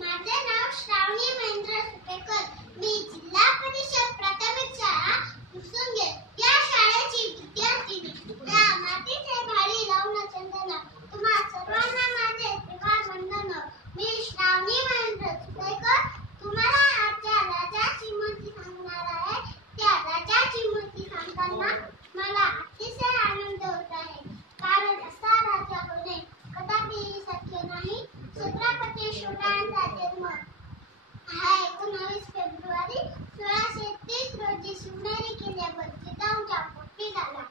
माझे नाव श्रावणी महेंद्र सुपेकर. मी जिल्हा परिषद प्राथमिक शाळा कुसुंगे या शाळेची विद्यार्थिनी. या मातीचे भाडी लावून चंदन तुम्हा सर्वांना माझे त्रिवार वंदन. मी श्रावणी महेंद्र सुपेकर तुम्हाला आजच्या राजाची मूर्ती सांगणार आहे. त्या राजाची मूर्ती सांगताना मला अतिशय आनंद होत आहे, कारण असा राजा होणे कदापिही शक्य नाही. छत्रपती शिवरायांचा जन्म हा 19 फेब्रुवारी 1630 रोजी शिवनेरी किल्ल्यावर जिजाऊंच्या पोटी झाला.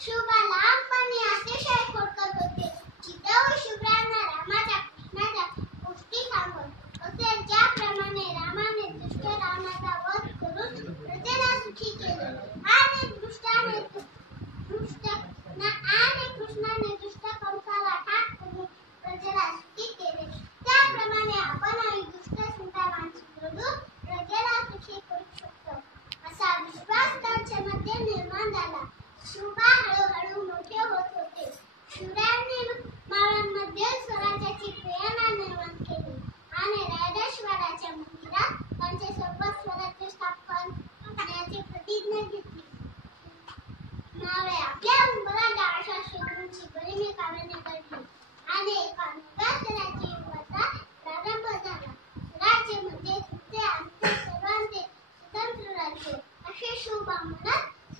शिवबा लहानपणी अतिशय खोडकर होते. जिजाऊ शिवरायांना रामाच्या कृष्णाच्या गोष्टी सांगत असे. ज्याप्रमाणे रामाने दुष्ट रावणाचा वध करून प्रजेला सुखी केले आणि कृष्णाने दुष्ट कंसाला ठार करून प्रजेला सुखी केले, त्याप्रमाणे आपणही दुष्ट संतांची लढून प्रजेला सुखी करू शकतो, असा विश्वास त्यांच्या मध्ये निर्माण झाला. शिवबा हळूहळू मोठे होत होते. शिवरायांनी मावळ्यांमध्ये स्वराज्याची प्रेरणा निर्माण केली आणि रायरेश्वराच्या मंदिरात त्यांचे सोबत स्वराज्य स्थापन करण्याची प्रतिज्ञा घेतली. मावळे आपल्या उंबराला अशा शेतूंची गरिमी काढणे घडली आणि एका नव्या स्वराज्य युगाचा प्रारंभ झाला. स्वराज्य म्हणजे तुमचे आमचे सर्वांचे स्वतंत्र राज्य, असे शिवबा म्हणत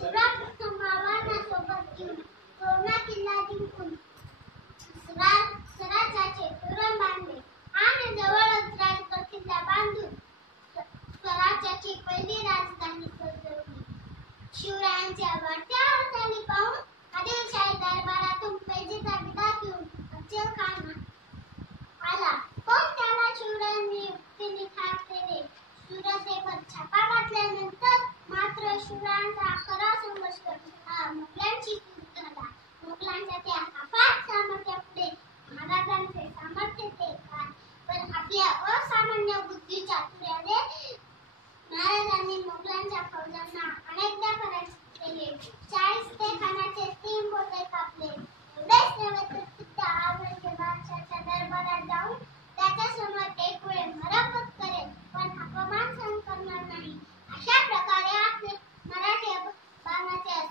सर्वप्रथम मावळ्यांना सोबत घेऊन तोरणा किल्ला जिंकून स्वराज्याचे तोरण बांधले आणि जवळच राजगड किल्ला बांधून स्वराज्याची पहिली राजधानी सजवली. शिवरायांच्या वाढत्या हालचाली पाहून आदिलशाही दरबारातून पैजेचा विदा घेऊन अफजल खान आला, पण त्याला शिवरायांनी युक्तीने ठार केले. सुरतेवर छापा घातल्यानंतर मात्र शिवरायांचा खरा संघर्ष हा मोगलांशी सुरू झाला. मोगलांच्या त्या अफाट सामर्थ्यापुढे महाराजांचे सामर्थ्य ते काय, पण आपल्या असामान्य बुद्धीच्या तुऱ्याने महाराजांनी मोगलांच्या फौजांना अनेकदा पराजित केले. 40 ते खानाचे 3 बोटे कापले. एवढेच नव्हे तर खुद्द औरंगजेब बादशाहाच्या दरबारात जाऊन त्याच्यासमोर एक वेळ मरमत करेल, पण अपमान सहन करणार नाही, अशा प्रकारे आपले मराठी बाणाचे